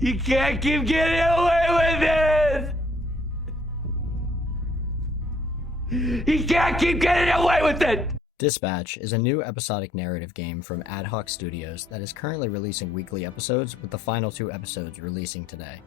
You can't keep getting away with it! You can't keep getting away with it! Dispatch is a new episodic narrative game from Ad Hoc Studios that is currently releasing weekly episodes, with the final 2 episodes releasing today.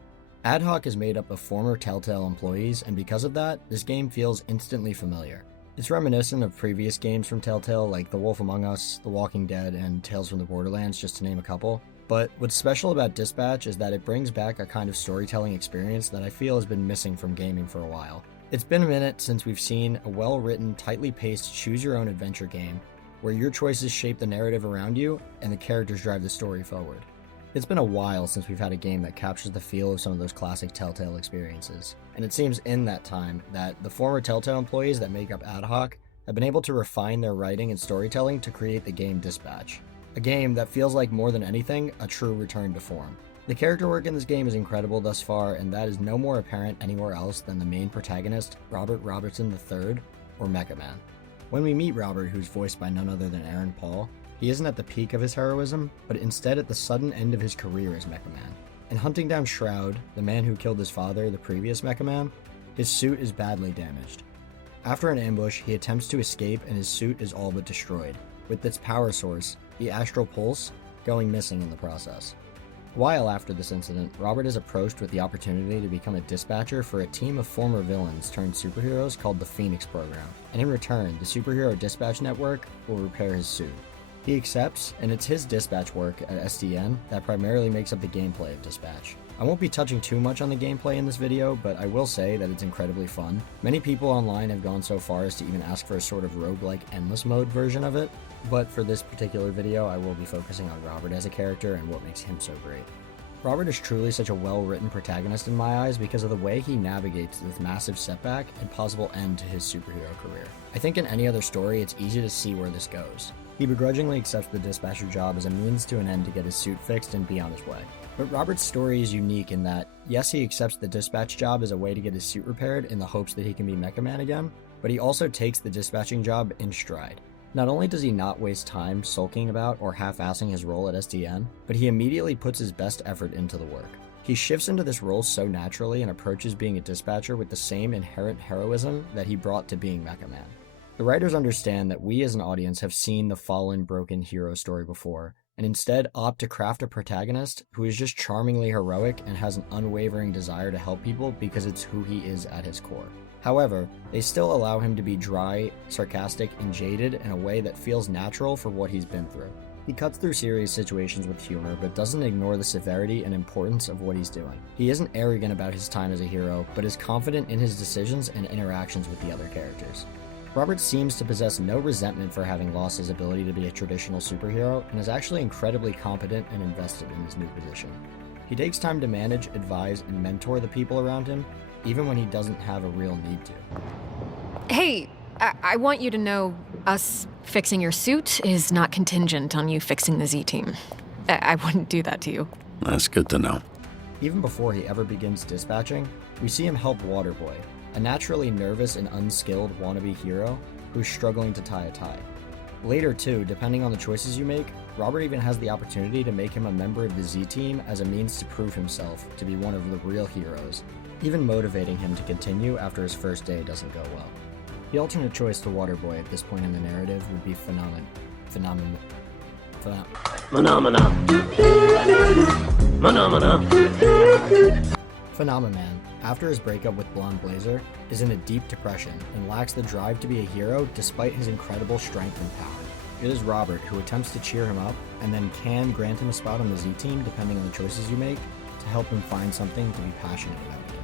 Ad Hoc is made up of former Telltale employees, and because of that, this game feels instantly familiar. It's reminiscent of previous games from Telltale like The Wolf Among Us, The Walking Dead, and Tales from the Borderlands, just to name a couple. But what's special about Dispatch is that it brings back a kind of storytelling experience that I feel has been missing from gaming for a while. It's been a minute since we've seen a well-written, tightly paced choose-your-own-adventure game where your choices shape the narrative around you and the characters drive the story forward. It's been a while since we've had a game that captures the feel of some of those classic Telltale experiences, and it seems in that time that the former Telltale employees that make up Ad Hoc have been able to refine their writing and storytelling to create the game Dispatch, a game that feels like more than anything a true return to form. The character work in this game is incredible thus far, and that is no more apparent anywhere else than the main protagonist, Robert Robertson III, or Mecha Man. When we meet Robert, who's voiced by none other than Aaron Paul, he isn't at the peak of his heroism, but instead at the sudden end of his career as Mecha Man. In hunting down Shroud, the man who killed his father, the previous Mecha Man, his suit is badly damaged. After an ambush, he attempts to escape and his suit is all but destroyed, with its power source, the Astral Pulse, going missing in the process. A while after this incident, Robert is approached with the opportunity to become a dispatcher for a team of former villains turned superheroes called the Phoenix Program, and in return, the Superhero Dispatch Network will repair his suit. He accepts, and it's his dispatch work at SDN that primarily makes up the gameplay of Dispatch. I won't be touching too much on the gameplay in this video, but I will say that it's incredibly fun. Many people online have gone so far as to even ask for a sort of roguelike endless mode version of it, but for this particular video I will be focusing on Robert as a character and what makes him so great. Robert is truly such a well-written protagonist in my eyes because of the way he navigates this massive setback and possible end to his superhero career. I think in any other story it's easy to see where this goes. He begrudgingly accepts the dispatcher job as a means to an end to get his suit fixed and be on his way. But Robert's story is unique in that, yes, he accepts the dispatch job as a way to get his suit repaired in the hopes that he can be Mecha Man again, but he also takes the dispatching job in stride. Not only does he not waste time sulking about or half-assing his role at SDN, but he immediately puts his best effort into the work. He shifts into this role so naturally and approaches being a dispatcher with the same inherent heroism that he brought to being Mecha Man. The writers understand that we as an audience have seen the fallen, broken hero story before, and instead opt to craft a protagonist who is just charmingly heroic and has an unwavering desire to help people because it's who he is at his core. However, they still allow him to be dry, sarcastic, and jaded in a way that feels natural for what he's been through. He cuts through serious situations with humor, but doesn't ignore the severity and importance of what he's doing. He isn't arrogant about his time as a hero, but is confident in his decisions and interactions with the other characters. Robert seems to possess no resentment for having lost his ability to be a traditional superhero, and is actually incredibly competent and invested in his new position. He takes time to manage, advise, and mentor the people around him, even when he doesn't have a real need to. Hey, I want you to know us fixing your suit is not contingent on you fixing the Z-Team. I wouldn't do that to you. That's good to know. Even before he ever begins dispatching, we see him help Waterboy, a naturally nervous and unskilled wannabe hero who's struggling to tie a tie. Later too, depending on the choices you make, Robert even has the opportunity to make him a member of the Z-Team as a means to prove himself to be one of the real heroes, even motivating him to continue after his first day doesn't go well. The alternate choice to Waterboy at this point in the narrative would be Phenomena. Phenomenon, after his breakup with Blonde Blazer, is in a deep depression and lacks the drive to be a hero despite his incredible strength and power. It is Robert who attempts to cheer him up and then can grant him a spot on the Z-Team depending on the choices you make to help him find something to be passionate about again.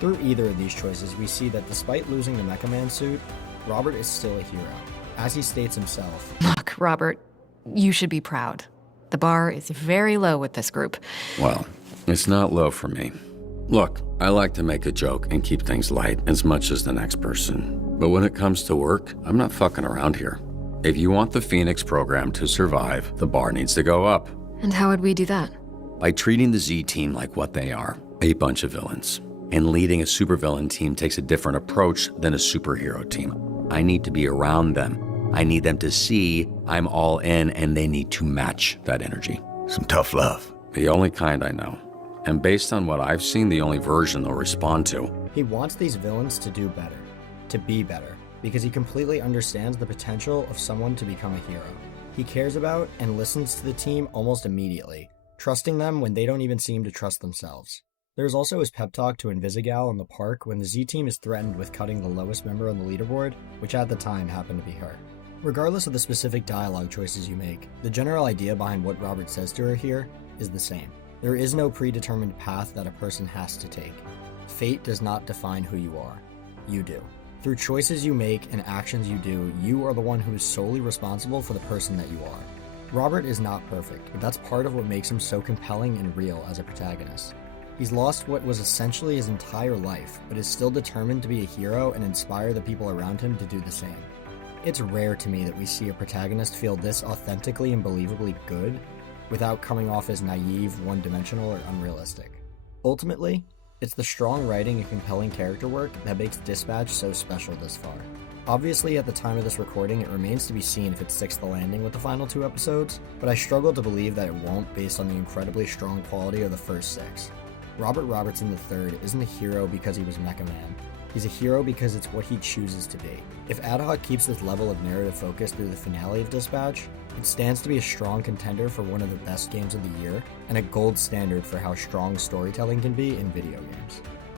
Through either of these choices, we see that despite losing the Mecha Man suit, Robert is still a hero. As he states himself, Look, Robert, you should be proud. The bar is very low with this group. Well, it's not low for me. Look, I like to make a joke and keep things light as much as the next person. But when it comes to work, I'm not fucking around here. If you want the Phoenix program to survive, the bar needs to go up. And how would we do that? By treating the Z-Team like what they are, a bunch of villains. And leading a supervillain team takes a different approach than a superhero team. I need to be around them. I need them to see I'm all in, and they need to match that energy. Some tough love. The only kind I know. and based on what I've seen, the only version they'll respond to. He wants these villains to do better, to be better, because he completely understands the potential of someone to become a hero. He cares about and listens to the team almost immediately, trusting them when they don't even seem to trust themselves. There's also his pep talk to Invisigal in the park when the Z-Team is threatened with cutting the lowest member on the leaderboard, which at the time happened to be her. Regardless of the specific dialogue choices you make, the general idea behind what Robert says to her here is the same. There is no predetermined path that a person has to take. Fate does not define who you are. You do. Through choices you make and actions you do, you are the one who is solely responsible for the person that you are. Robert is not perfect, but that's part of what makes him so compelling and real as a protagonist. He's lost what was essentially his entire life, but is still determined to be a hero and inspire the people around him to do the same. It's rare to me that we see a protagonist feel this authentically and believably good without coming off as naive, one-dimensional, or unrealistic. Ultimately, it's the strong writing and compelling character work that makes Dispatch so special this far. Obviously, at the time of this recording, it remains to be seen if it sticks the landing with the final 2 episodes, but I struggle to believe that it won't based on the incredibly strong quality of the first 6. Robert Robertson III isn't a hero because he was Mecha Man. He's a hero because it's what he chooses to be. If Ad Hoc keeps this level of narrative focus through the finale of Dispatch, it stands to be a strong contender for one of the best games of the year, and a gold standard for how strong storytelling can be in video games.